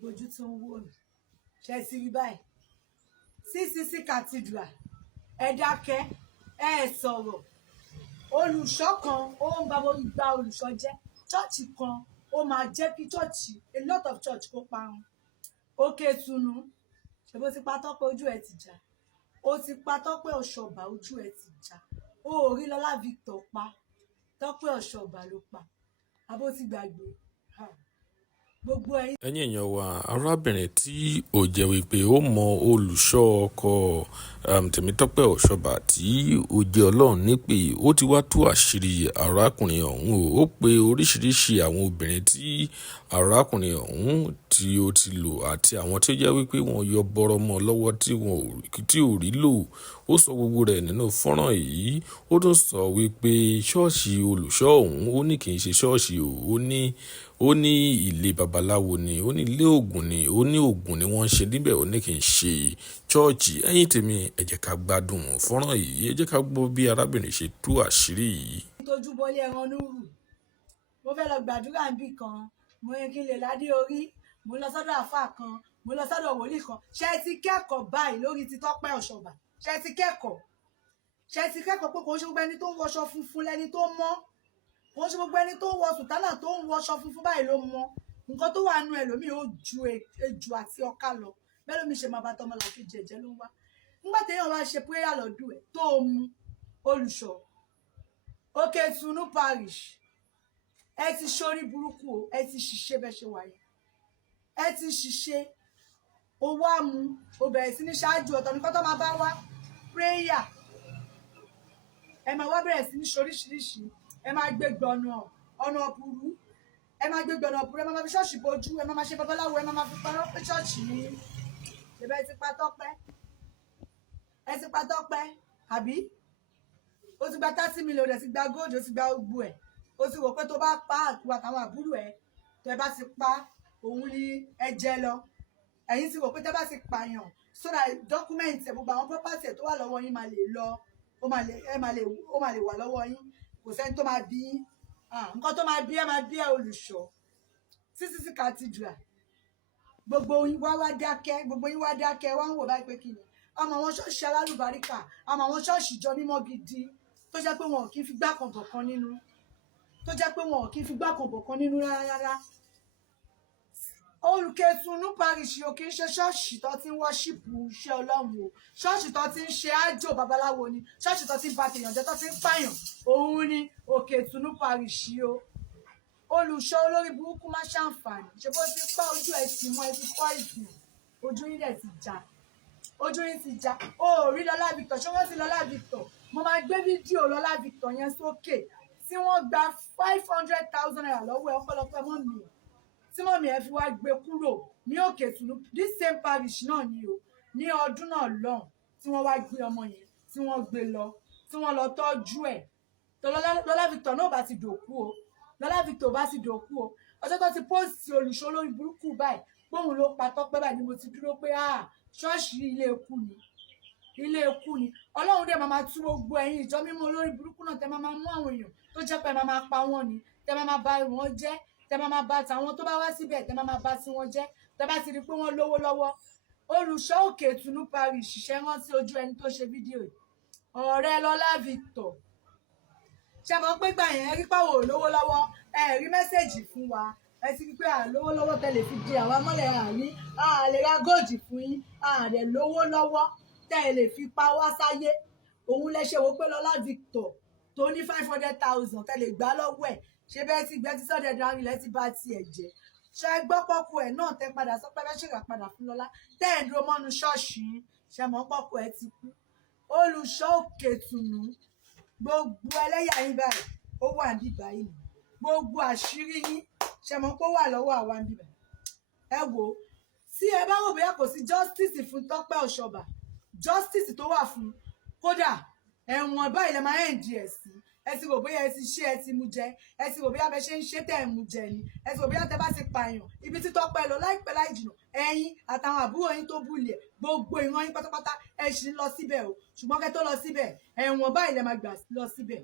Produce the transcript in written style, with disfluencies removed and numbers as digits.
gbogbo ojú tó ń wò mí ṣe ti rí báyìí CCC Cathedral ẹ dákẹ́ ẹ sọ̀rọ̀ olùṣọ́ kan ó ń bá gba olùṣọ́ jẹ́ chọ́ọ̀chì kan ó máa jẹ́ kí chọ́ọ̀chì a lot of church kó parun Òkè Ìtùnú ṣe bó ti pa Tọ́pẹ́ ojú ẹ ti já ó ti pa Tọ́pẹ́ Ọ̀ṣọ́bà ojú ẹ ti já ó rí Lọlá Victor pa Tọ́pẹ́ Ọ̀ṣọ́bà ló pa abó ti gbàgbé gbogbo ẹ̀yin. ẹ̀yin èèyàn wa arábìnrin tí ó jẹ́ wípé ó mọ olùṣọ́ ọkọ Tèmítọ́pẹ́ Ọ̀ṣọ́bà tí ó jẹ́ Ọlọ́run nípè ó ti wá tú àṣírí arákùnrin ọ̀hún ó pe oríṣiríṣi àwọn obìnrin tí arákùnrin ọ̀hún tí ó ti lò àti àwọn tí ó jẹ́ wípé wọ́n yọ bọ́rọ̀ mọ́ lọ́wọ́ tí ò rí lò ó sọ gbogbo rẹ̀ nínú fọ́nrán yìí ó tún sọ wípé ṣọ́ọ̀ṣì olùṣọ́ ọ̀hún ó ní kì í ṣe ṣọ́ọ̀ṣì ó ní ilé babaláwo ni ó ní ilé ògùn ni ó ní ògùn ni wọ́n ń ṣe níbẹ̀ ó ní kì í ṣe ṣọ́ọ̀ṣì ẹ̀yin tèmi ẹ jẹ́ ká gbádùn fọ́nrán yìí ẹ jẹ́ ká gbọ́ bí arábìnrin ṣe tú àṣírí yìí. tójú bọ́lé ẹran núrù mo fẹ́ lọ gbàdúrà níbì kan mo yẹ kí n lè ládé orí mo lọ sọ́dọ̀ àfáà kan mo lọ sọ́dọ̀ wòlíì kan ṣe ti kẹ́kọ̀ọ́ báyìí lórí ti Tọ́pẹ́ Ọ̀ṣọ́bà ṣe ti kẹ́kọ̀ọ́ pé kò ń ṣe gbogbo ẹni tó ń wọṣọ funfun lẹni tó mọ́ kò ń ṣe gbogbo ẹni tó ń wọ sùtánà tó ń wọṣọ funfun báyìí ló mọ́ nǹkan tó wà nù ẹlòmíì ó ju ejò àti ọ̀ká lọ bẹ́ẹ̀ lómi ṣe máa bá tọmọ làkejì ẹ̀jẹ̀ ló ń wá nígbà téèyàn wá ṣe prayer lọ́dún ẹ̀ tó mu olùṣọ́ Òkè Ìtùnú parish ẹ ti ṣorí burúkú o ẹ ti ṣiṣẹ́ bẹ́ẹ̀ ṣe wáyé ẹ ti ṣiṣẹ́ owó àmú o bẹ̀rẹ̀ sí ní ṣáájú ọ̀tọ̀ nìkan tó máa bá wá prayer ẹ máa wá bẹ̀rẹ̀ sí ní ṣoríṣiríṣi ẹ máa gbé gbọ̀nà ọ̀nà burú ẹ máa gbé gbọ̀nà burú ẹ máa fi ṣọ́ọ̀ṣì bojú ẹ máa ṣe babaláwo ẹ máa fi parọ́ pé ṣọ́ọ̀ṣì ni ìbẹ́ ẹ ti pa Tọ́pẹ́ àbí ó ti gba 30 million rẹ̀ ti gba gold ó ti gba gbogbo ẹ̀ ó ti wò pé tó bá pa àtúwà àtàwọn àbúrò ẹ̀ tẹ́ bá ti pa òun ni ẹ jẹ lọ ẹ̀yin ti wò pé tẹ́ bá ti pààyàn so that document ẹ̀ gbogbo àwọn property ẹ̀ tó wà lọ́wọ́ yín máa lè lọ ó máa lè wà lọ́wọ́ yín kò sẹ́ni tó máa bí nǹkan tó máa bí ẹ olùṣọ́ CCC Cathedral gbogbo yín wá dákẹ́ wá ń wò báyìí pé kí ni ọmọ àwọn ṣọ́ọ̀ṣì alálùbáríkà ọmọ àwọn ṣọ́ọ̀ṣì ìjọ mímọ́ gidi tó jẹ́ pé wọn ò kí ń fi gbá kan bọ̀kan nínú rárá Òkè Ìtùnú parish ò kì í ṣe ṣọ́ọ̀ṣì tó ti ń wọ́ṣìpù iṣẹ́ Ọlọ́run o ṣọ́ọ̀ṣì tó ti ń ṣe ájò babaláwo ni ṣọ́ọ̀ṣì tó ti ń ba tèèyàn jẹ́ tó ti ń pààyàn òun ni Òkè Ìtùnú parish o olùṣọ́ olórí burúkú má ṣàǹfààní ṣe bó ti pa ojú ẹ̀ tì mọ́ ẹ ti kọ́ ìsìn ojú yín dẹ̀ ti já ó rí Lọlá Victor ṣé wọ́n ti Lọlá Victor mo máa gbé fídíò Lọlá Victor yẹn sókè tí wọ́n gba 500,000 naira lọ́wọ́ ẹ ọpẹ́lọpẹ́ mọ́ mi tí mọ́mí ẹ fi wá gbé kúrò ní Òkè Ìtùnú this same parish náà ni o ní ọdún náà lọ́hùn tí wọ́n wá gbé ọmọ yẹn tí wọ́n gbé lọ tí wọ́n lọ tọ́jú ẹ̀ tó Lọlá Victor náà bá ti dòkú o Lọlá Victor bá ti dòkú o ọjọ́ tó ti post olùṣọ́ lórí burúkú báyìí póun ló pa Tọ́pẹ́ báyìí ni mo ti dúró pé ṣọ́ọ̀ṣì ilé ikú ni Ọlọ́run dẹ̀ máa tú gbogbo ẹ̀yin ìjọ mímọ́ olórí burúkú náà tẹ́ máa mú àwọn èèyàn tó jẹ́ pé máa pa wọ́n ni tẹ́ máa bà wọ́n jẹ́ tẹ́ máa bá tàwọn tó bá wá síbẹ̀ tẹ́ máa bá tí wọ́n jẹ́ tẹ́ bá ti rí pé wọ́n lówó lọ́wọ́ olùṣọ́ Òkè Ìtùnú parish ṣiṣẹ́ rántí ojú ẹni tó ṣe fídíò ọ̀rẹ́ Lọlá Victor ṣe mọ̀ pé gbà yẹn rí pàwọ̀ lówó lọ́wọ́ ẹ rí mẹ́sẹ̀jì fún wa ẹ ti rí pé lówó lọ́wọ́ tẹ́lẹ̀ fi di àwa mọ́lẹ̀ lè ra góòjì fún yín àdẹ̀ lówó lọ́wọ́ tẹ́lẹ̀ fi pa wá sáyé òun lẹ ṣe wò pé Lọlá Victor tó ní 500,000 tẹ́lẹ̀ gbá lọ́wọ́ ẹ̀ ṣe bẹ́ẹ̀ ti gbẹ́ tí sọ́dẹ̀ darí lẹ́ ti bá tiẹ̀ jẹ́ ṣe gbọ́ pọ́kú ẹ̀ náà tẹ́ padà sọ pé ṣèkà padà fún Lọlá tẹ́ ẹ̀ dúró mọ́nu ṣọ́ọ̀ṣì ṣe mọ́ pọ́kú ẹ̀ ti kú olùṣọ́ Òkè Ìtùnú gbogbo ẹlẹ́yà yín báyìí ó wà ní báyìí gbogbo àṣírí yín ṣe mọ́ pé ó wà lọ́wọ́ àwa ń bíbẹ̀ ẹ wò ó tí ẹ bá wò bóyá kò sí justice fún Tọ́pẹ́ Ọ̀ṣọ́bà justice tó wà fún kódà ẹ̀wọ̀n báyìí lè máa ẹ̀ ń di ẹ̀sìn ẹ ti rò bóyá ẹ ti ṣe ẹ ti mú jẹ ẹ ti rò bóyá bẹ ṣe ń ṣe tẹ ẹ mú jẹ ni ẹ ti rò bóyá tẹ bá ti pààyàn ibi tí Tọ́pẹ́ lọ láìpẹ́ láì jìnnà ẹ̀yin àtàwọn àbúrò yín tó búlẹ̀ gbogbo ìran yín pátápátá ẹ ṣì ń lọ síbẹ̀ o ṣùgbọ́n kẹ́ tó lọ síbẹ̀ ẹ̀wọ̀n báyìí lẹ máa gbà lọ síbẹ̀